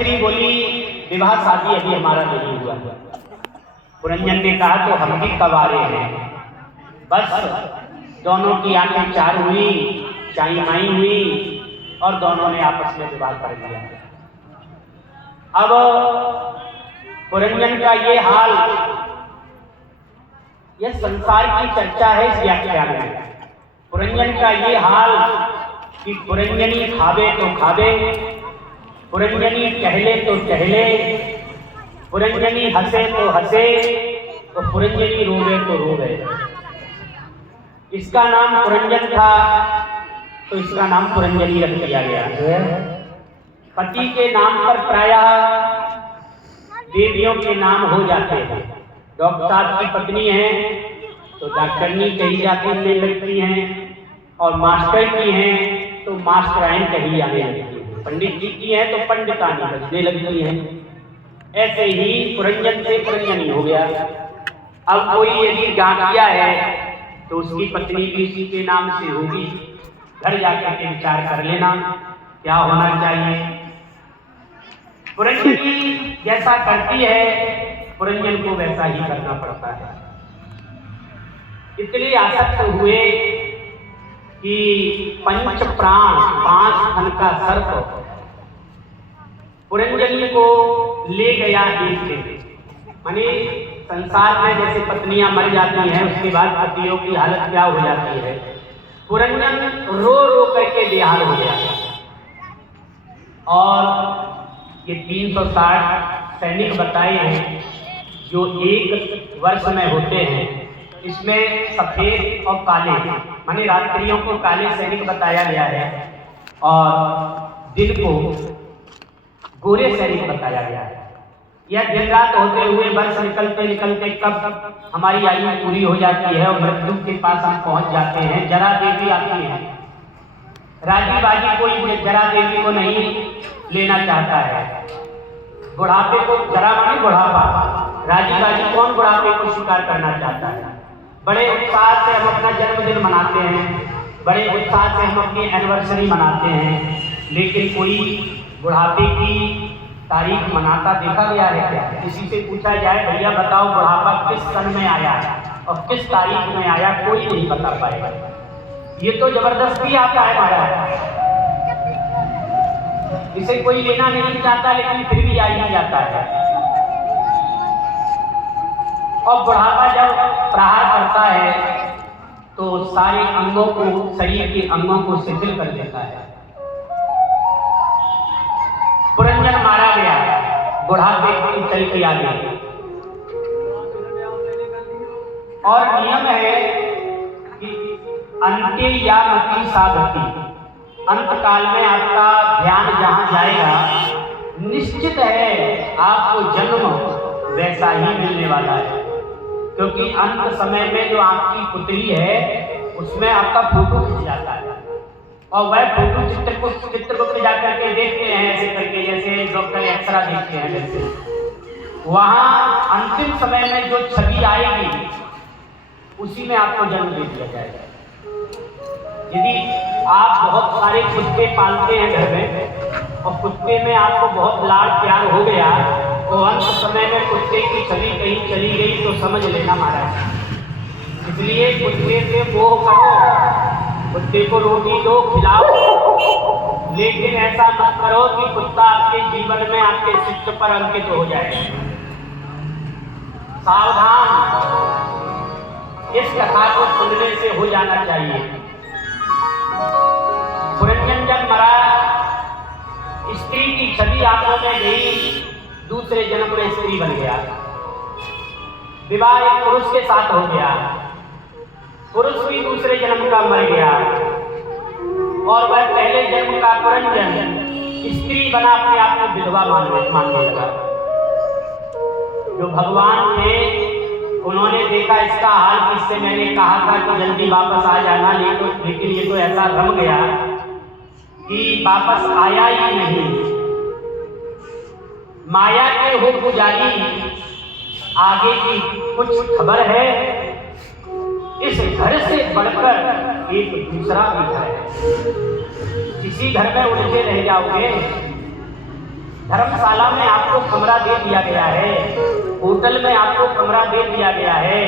स्त्री बोली विवाह शादी अभी हमारा नहीं हुआ। पुरंजन ने कहा तो हम भी कवारे हैं। बस दोनों की आंखें चार हुई, चाई माई हुई और दोनों ने आपस में विवाह कर लिया। अब पुरंजन का ये हाल, यह संसार की चर्चा है इस व्याख्यान में। पुरंजन का ये हाल कि पुरंजनी खावे तो खावे, पुरंजनी टहले तो टहले, पुरंजनी हंसे तो हंसे, तो पुरंजनी रोवे तो रोवे। इसका नाम पुरंजन था तो इसका नाम पुरंजनी रख दिया गया। पति के नाम पर प्रायः देवियों के नाम हो जाते हैं। डॉक्टर साहब की पत्नी है तो डॉक्टरनी कही जाती लगती हैं, और मास्टर की हैं तो मास्टराइन कही जाने लगती है, पंडित जी की हैं तो पंडितानी बजने लगती हैं। ऐसे ही पुरंजन से पुरंजनी हो गया। अब कोई यदि डाकिया है तो उसकी पत्नी भी उसी के नाम से होगी। घर जाकर के विचार कर लेना क्या होना चाहिए। पुरंजनी जैसा करती है पुरंजन को वैसा ही करना पड़ता है। इतने आसक्त हुए कि पंच प्राण, 5 फन का सर्प पुरंजनी को ले गया एक दिन। माने संसार में जैसे पत्नियां मर जाती हैं उसके बाद पतियों की हालत क्या हो जाती है। पुरंजन रो रो करके बेहाल हो गया। और ये 360 सैनिक बताए हैं जो एक वर्ष में होते हैं। इसमें सफेद और काले, माने रात्रियों को काले सैनिक बताया गया है और दिन को गोरे सैनिक बताया गया है। यह दिन रात होते हुए वर्ष निकलते निकलते कब हमारी आयु पूरी हो जाती है और मृत्यु के पास हम पहुंच जाते हैं। जरा देवी आती है। राजी बाजी कोई जरा देवी को नहीं लेना चाहता है। बुढ़ापे को, जरा माने बुढ़ापा, राजी बाजी कौन बुढ़ापे को स्वीकार करना चाहता है। बड़े उत्साह से हम अपना जन्मदिन मनाते हैं, बड़े उत्साह से हम अपनी एनिवर्सरी मनाते हैं, लेकिन कोई बुढ़ापे की तारीख मनाता देखा गया है क्या? किसी से पूछा जाए भैया बताओ बुढ़ापा किस सन में आया और किस तारीख में आया, कोई नहीं बता पाएगा। ये तो जबरदस्ती आता है महाराज, इसे कोई लेना नहीं चाहता लेकिन फिर भी आ ही जाता है। और बुढ़ापा जब प्रहार करता है तो सारे अंगों को, शरीर के अंगों को शिथिल कर देता है। पुरंजन मारा गया, बुढ़ापे की चल के आ गई। और नियम है कि अंत्य या मति साधति, अंत काल में आपका ध्यान जहां जाएगा निश्चित है आपको जन्म वैसा ही मिलने वाला है। क्योंकि अंत समय में जो आपकी पुतली है उसमें आपका फोटो खिंच जाता है और वह फोटो चित्रगुप्त जाकर के देखते हैं ऐसे करके, जैसे डॉक्टर एक्सरा देखते हैं वैसे। वहाँ अंतिम समय में जो छवि आएगी उसी में आपको जन्म दे दिया जाएगा। यदि आप बहुत सारे कुत्ते पालते हैं घर में और कुत्ते में आपको बहुत लाड प्यार हो गया तो अंत समय में कुत्ते की छवि कहीं चली गई तो समझ लेना महाराज। इसलिए कुत्ते से मोह करो, कुत्ते को रोटी दो, खिलाओ, लेकिन ऐसा मत करो कि कुत्ता आपके जीवन में आपके चित्त पर अंकित हो जाए। सावधान, इस कथा को सुनने से हो जाना चाहिए। पुरंजन जब मरा, स्त्री की छवि आंखों में गई, दूसरे जन्म में स्त्री बन गया। विवाह एक पुरुष के साथ हो गया, पुरुष भी दूसरे जन्म का मर गया और वह पहले जन्म का पुरंजन स्त्री बना अपने आप को विधवा मानने लगा। जो भगवान थे उन्होंने देखा इसका हाल, इससे मैंने कहा था कि जल्दी वापस आ जाना, लेकिन ये तो ऐसा रम गया कि वापस आया ही नहीं। माया के हो पुजारी, आगे की कुछ खबर है? इस घर से बढ़कर एक दूसरा भी घर है। किसी घर में उलझे रह जाओगे धर्मशाला में आपको कमरा दे दिया गया है, होटल में आपको कमरा दे दिया गया है,